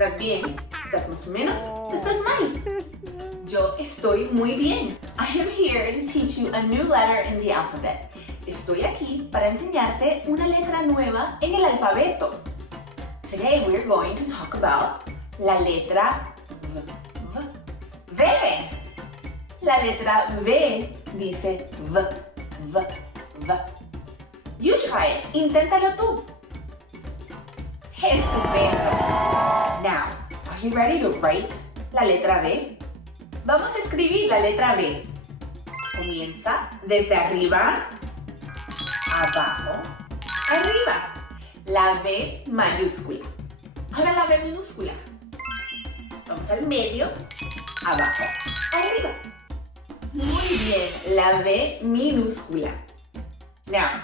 ¿Estás bien? ¿Estás más o menos? ¿Estás mal? Yo estoy muy bien. I am here to teach you a new letter in the alphabet. Estoy aquí para enseñarte una letra nueva en el alfabeto. Today we're going to talk about la letra V. La letra V dice V. You try it. Inténtalo tú. Estupendo. Now, are you ready to write la letra V? Vamos a escribir la letra V. Comienza desde arriba, abajo, arriba. La V mayúscula. Ahora la V minúscula. Vamos al medio, abajo, arriba. Muy bien, la V minúscula. Now,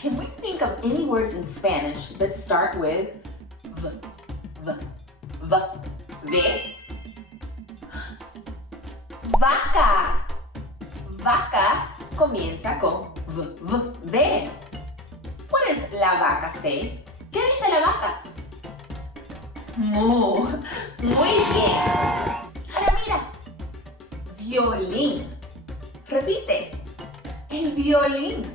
can we think of any words in Spanish that start with V? Vaca. Vaca comienza con V. What does la vaca say? ¿Qué dice la vaca? Mu. Muy bien. Ahora mira. Violín. Repite. El violín.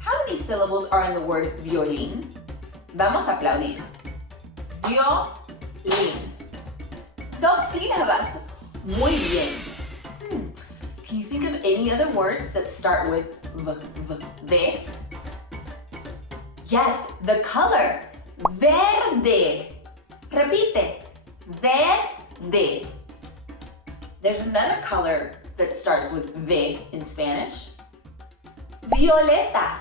How many syllables are in the word violín? Vamos a aplaudir. Violín. 2 sílabas. Muy bien. Can you think of any other words that start with V? Yes, the color. Verde. Repite. Verde. There's another color that starts with V in Spanish. Violeta.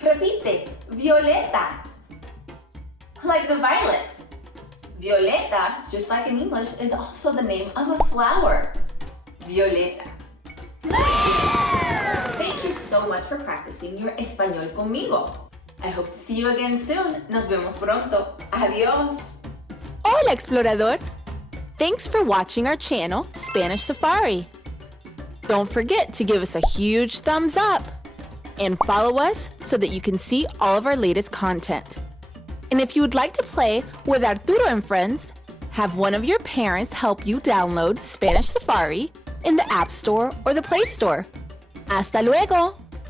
Repite. Violeta. Like the violet. Violeta, just like in English, is also the name of a flower. Violeta. Thank you so much for practicing your español conmigo. I hope to see you again soon. Nos vemos pronto. Adiós. Hola, explorador. Thanks for watching our channel, Spanish Safari. Don't forget to give us a huge thumbs up and follow us so that you can see all of our latest content. And if you would like to play with Arturo and friends, have one of your parents help you download Spanish Safari in the App Store or the Play Store. Hasta luego!